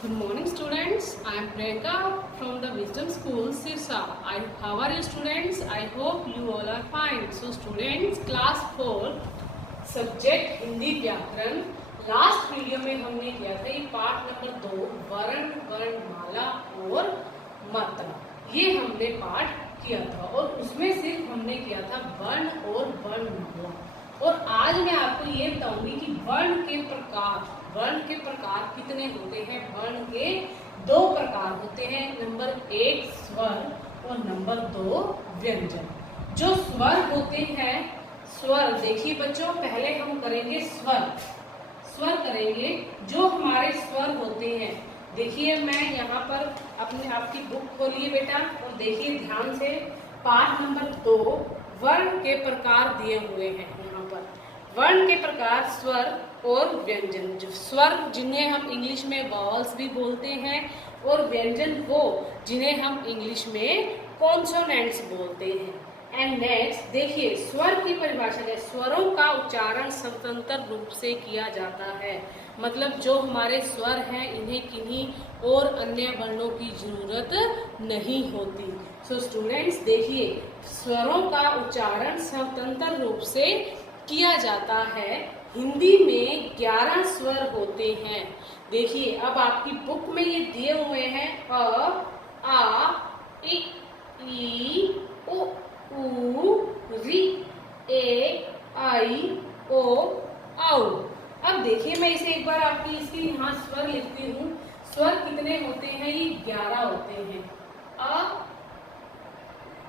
Good morning, students. I am Priyanka from the Wisdom School, Sirsa. How are you, students? I hope you all are fine. So, students, class 4, subject Hindi व्याकरण। Last video में हमने किया था ये part number 2, वर्ण, वर्णमाला और मात्रा। ये हमने पाठ किया था और उसमें सिर्फ हमने किया था वर्ण और वर्णमाला। और आज मैं आपको ये बताऊंगी कि वर्ण के प्रकार कितने होते हैं। वर्ण के 2 प्रकार होते हैं, नंबर 1 स्वर और नंबर 2 व्यंजन। जो स्वर होते हैं, स्वर देखिए बच्चों, पहले हम करेंगे स्वर करेंगे। जो हमारे स्वर होते हैं, देखिए मैं यहाँ पर अपने आपकी बुक खोलिए बेटा और देखिए ध्यान से, पाठ नंबर 2 वर्ण के प्रकार दिए हुए हैं। यहाँ पर वर्ण के प्रकार स्वर और व्यंजन। जो स्वर जिन्हें हम इंग्लिश में वॉवल्स भी बोलते हैं और व्यंजन वो जिन्हें हम इंग्लिश में कॉन्सोनेंट्स बोलते हैं। एंड नेक्स्ट देखिए स्वर की परिभाषा है, स्वरों का उच्चारण स्वतंत्र रूप से किया जाता है। मतलब जो हमारे स्वर हैं इन्हें किन्हीं और अन्य वर्णों की जरूरत नहीं होती। सो स्टूडेंट्स देखिए स्वरों का उच्चारण स्वतंत्र रूप से किया जाता है। हिंदी में 11 स्वर होते हैं। देखिए अब आपकी बुक में ये दिए हुए हैं अ, आ, इ, उ, री, ए, आई, ओ, औ। अब देखिए मैं इसे एक बार आपकी इसके यहाँ स्वर लिखती हूँ। स्वर कितने होते हैं? ये 11 होते हैं। अ,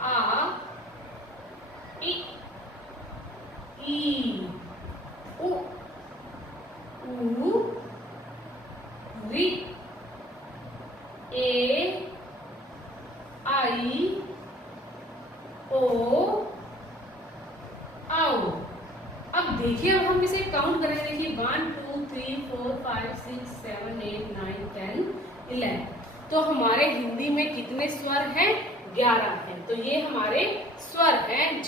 आ, इ, उ, री, ए, आई, ओ, आओ। अब देखिए अब हम इसे काउंट करेंगे। देखिए 1 2 3 4 5 6 7 8 9 10 11। तो हमारे हिंदी में कितने स्वर हैं? 11 हैं। तो ये हमारे स्वर हैं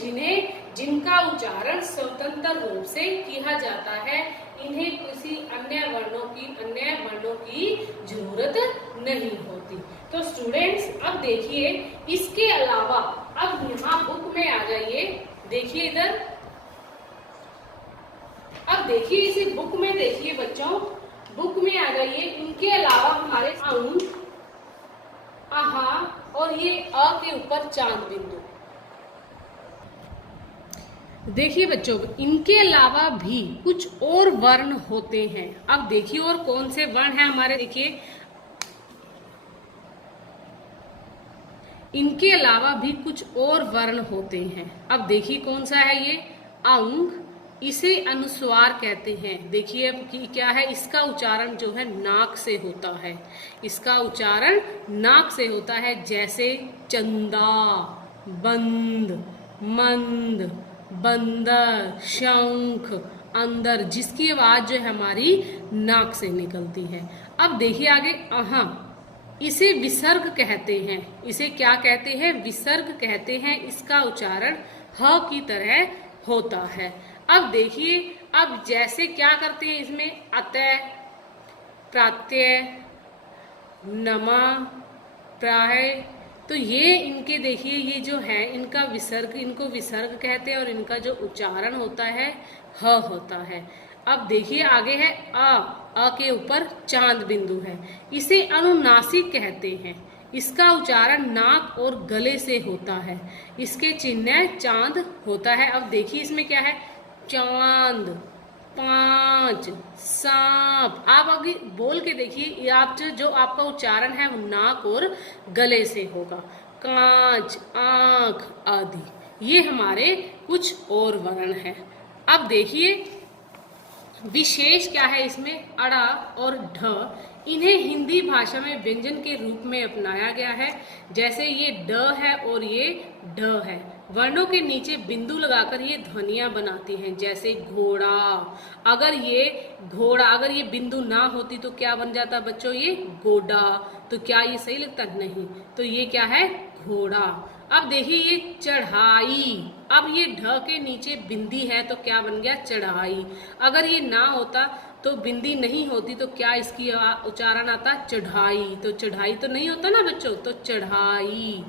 जिनका उच्चारण स्वतंत्र रूप से किया जाता है। इन्हें किसी अन्य वर्णों की जरूरत नहीं होती। तो स्टूडेंट्स अब देखिए इसके अलावा अब यहाँ बुक में आ जाइए। देखिए इधर, अब देखिए इसे बुक में देखिए बच्चों, बुक में आ जाइए। इनके अलावा हमारे औ, आहा और ये अ के ऊपर चांद बिंदु। देखिए बच्चों इनके अलावा भी कुछ और वर्ण होते हैं। अब देखिए और कौन से वर्ण हैं हमारे। देखिए इनके अलावा भी कुछ और वर्ण होते हैं। अब देखिए कौन सा है ये? औंग। इसे अनुस्वार कहते हैं। देखिए अब क्या है, इसका उच्चारण जो है नाक से होता है। इसका उच्चारण नाक से होता है। जैसे चंदा, बंद, मंद, बंदर, शंख, अंदर, जिसकी आवाज जो है हमारी नाक से निकलती है। अब देखिए आगे अहा, इसे विसर्ग कहते हैं। इसे क्या कहते हैं? विसर्ग कहते हैं। इसका उच्चारण ह की तरह होता है। अब देखिए अब जैसे क्या करते हैं इसमें, अतः, प्रात्यय, नमा, प्राय। तो ये इनके देखिए ये जो है इनका विसर्ग, इनको विसर्ग कहते हैं और इनका जो उच्चारण होता है ह होता है। अब देखिए आगे है अ के ऊपर चांद बिंदु है। इसे अनुनासिक कहते हैं। इसका उच्चारण नाक और गले से होता है। इसके चिन्ह चांद होता है। अब देखिए इसमें क्या है, चांद, 5, सांप। आप आगे बोल के देखिए, आप जो आपका उच्चारण है वो नाक और गले से होगा। कांच, आंख आदि ये हमारे कुछ और वर्ण हैं। अब देखिए विशेष क्या है इसमें, अड़ा और ढ। इन्हें हिंदी भाषा में व्यंजन के रूप में अपनाया गया है। जैसे ये ड है और ये ढ है। वर्णों के नीचे बिंदु लगाकर ये ध्वनियां बनाती हैं। जैसे घोड़ा, अगर ये बिंदु ना होती तो क्या बन जाता बच्चों? ये गोडा। तो क्या ये सही लगता? नहीं। तो ये क्या है? घोड़ा। अब देखिए ये चढ़ाई, अब ये ढ के नीचे बिंदी है तो क्या बन गया? चढ़ाई। अगर ये ना होता तो बिंदी नहीं होती तो क्या इसकी उच्चारण आता? चढ़ाई। तो चढ़ाई तो नहीं होता ना बच्चों, तो चढ़ाई।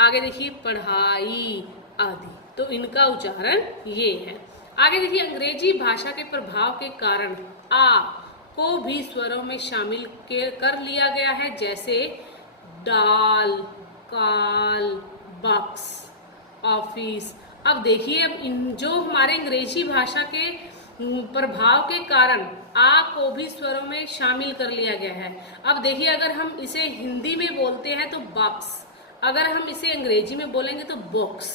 आगे देखिए पढ़ाई आदि, तो इनका उच्चारण ये है। आगे देखिए अंग्रेजी भाषा के प्रभाव के कारण आ को भी स्वरों में शामिल कर लिया गया है, जैसे डाल, काल, बक्स, ऑफिस। अब देखिए अब इन जो हमारे अंग्रेजी भाषा के प्रभाव के कारण आ को भी स्वरों में शामिल कर लिया गया है। अब देखिए अगर हम इसे हिंदी में बोलते हैं तो बॉक्स, अगर हम इसे अंग्रेजी में बोलेंगे तो बॉक्स।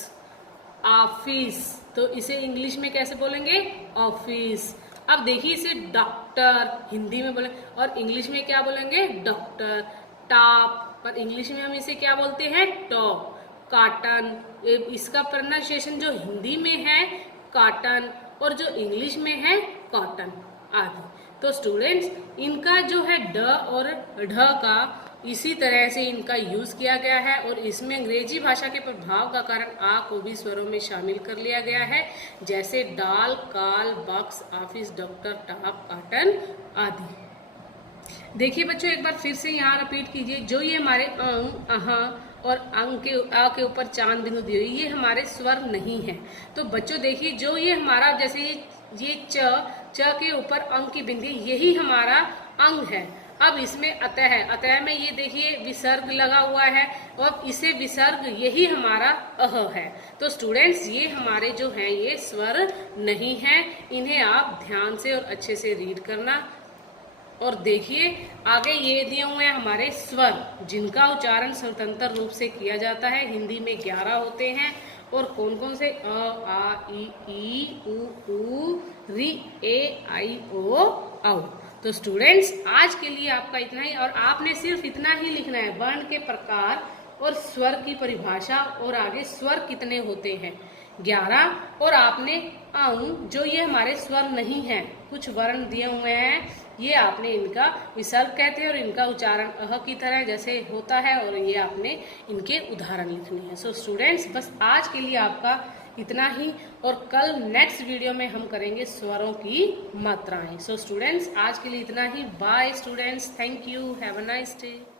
ऑफिस, तो इसे इंग्लिश में कैसे बोलेंगे? ऑफिस। अब देखिए इसे डॉक्टर हिंदी में बोलेंगे और इंग्लिश में क्या बोलेंगे? डॉक्टर। टॉप, पर इंग्लिश में हम इसे क्या बोलते हैं? टॉप। कॉटन, इसका प्रोनाउंसिएशन जो हिंदी में है कॉटन और जो इंग्लिश में है कॉटन आदि। तो स्टूडेंट्स इनका जो है ड और ढ का इसी तरह से इनका यूज किया गया है और इसमें अंग्रेजी भाषा के प्रभाव का कारण आ को भी स्वरों में शामिल कर लिया गया है, जैसे डाल, काल, बक्स, ऑफिस, डॉक्टर, टॉप, कॉटन आदि। देखिए बच्चों एक बार फिर से यहाँ रिपीट कीजिए, जो ये हमारे अंग, अहा और अंग के आ के ऊपर चांद बिंदु दिए हुए ये हमारे स्वर नहीं है। तो बच्चों देखिए जो ये हमारा जैसे ये च के ऊपर अंग की बिंदी यही हमारा अंग है। अब इसमें अतः है, अतः में ये देखिए विसर्ग लगा हुआ है और इसे विसर्ग यही हमारा अह है। तो स्टूडेंट्स ये हमारे जो हैं ये स्वर नहीं है, इन्हें आप ध्यान से और अच्छे से रीड करना। और देखिए आगे ये दिए हुए हैं हमारे स्वर जिनका उच्चारण स्वतंत्र रूप से किया जाता है। हिंदी में 11 होते हैं और कौन कौन से? अ, आ, ई, उ, री, ए, आई, ओ, औ। तो स्टूडेंट्स आज के लिए आपका इतना ही और आपने सिर्फ इतना ही लिखना है, वर्ण के प्रकार और स्वर की परिभाषा और आगे स्वर कितने होते हैं 11। और आपने अंग जो ये हमारे स्वर नहीं हैं, कुछ वर्ण दिए हुए हैं, ये आपने इनका विसर्ग कहते हैं और इनका उच्चारण अह की तरह जैसे होता है और ये आपने इनके उदाहरण लिखने हैं। सो स्टूडेंट्स बस आज के लिए आपका इतना ही और कल नेक्स्ट वीडियो में हम करेंगे स्वरों की मात्राएं। सो स्टूडेंट्स आज के लिए इतना ही। Bye students, thank you, have a nice day.